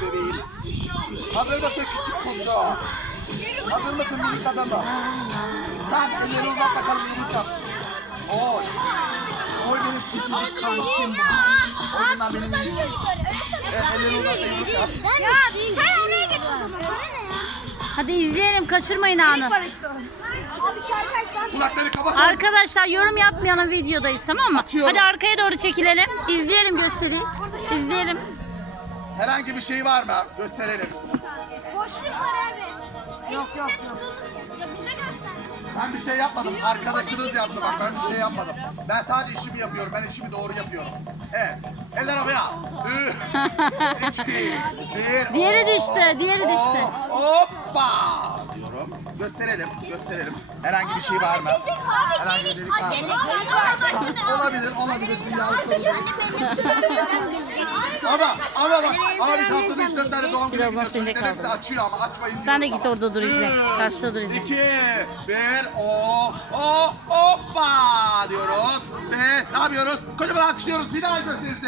seni bebeğim. Hazır mısın küçük kuzu? Hazır mısın minik adamı? Sen elleri uzat bakalım minik adam. Oy. Oy benim küçücük kankim. Oy bunlar benim minik. Evet elleri uzat minik adam. Ya sen oraya geç? Hadi izleyelim kaçırmayın anı. Kulakları kapat. Arkadaşlar yorum yapmayalım videodayız tamam mı? Açıyorum. Hadi arkaya doğru çekilelim. İzleyelim gösteriyi. İzleyelim. Herhangi bir şey var mı? Gösterelim. Boşluk var abi. Yok yok yok. Ya bize göster. Ben bir şey yapmadım. Arkadaşınız yaptı bak. Ben bir şey yapmadım. Ben sadece işimi yapıyorum. Ben işimi doğru yapıyorum. Evet. Eller havaya. Üç, iki, bir. Diğeri düştü, diğeri düştü. Hoppa. Gösterelim, gösterelim. Herhangi bir şey var mı? Herhangi bir delik var mı? Olabilir, olabilir. Dünyalı soru. Ama, ama bak, ama biz haftada 3-4 tane doğum günü Birazdan gidiyoruz. seni de hepsi kaldırırım. açıyor ama açmayın. Sen de git orada dur izle. Karşıda dur izle. İki, bir, o, o, hoppa diyoruz. Ve ne yapıyoruz? Kocaman alkışlıyoruz final gösterisi.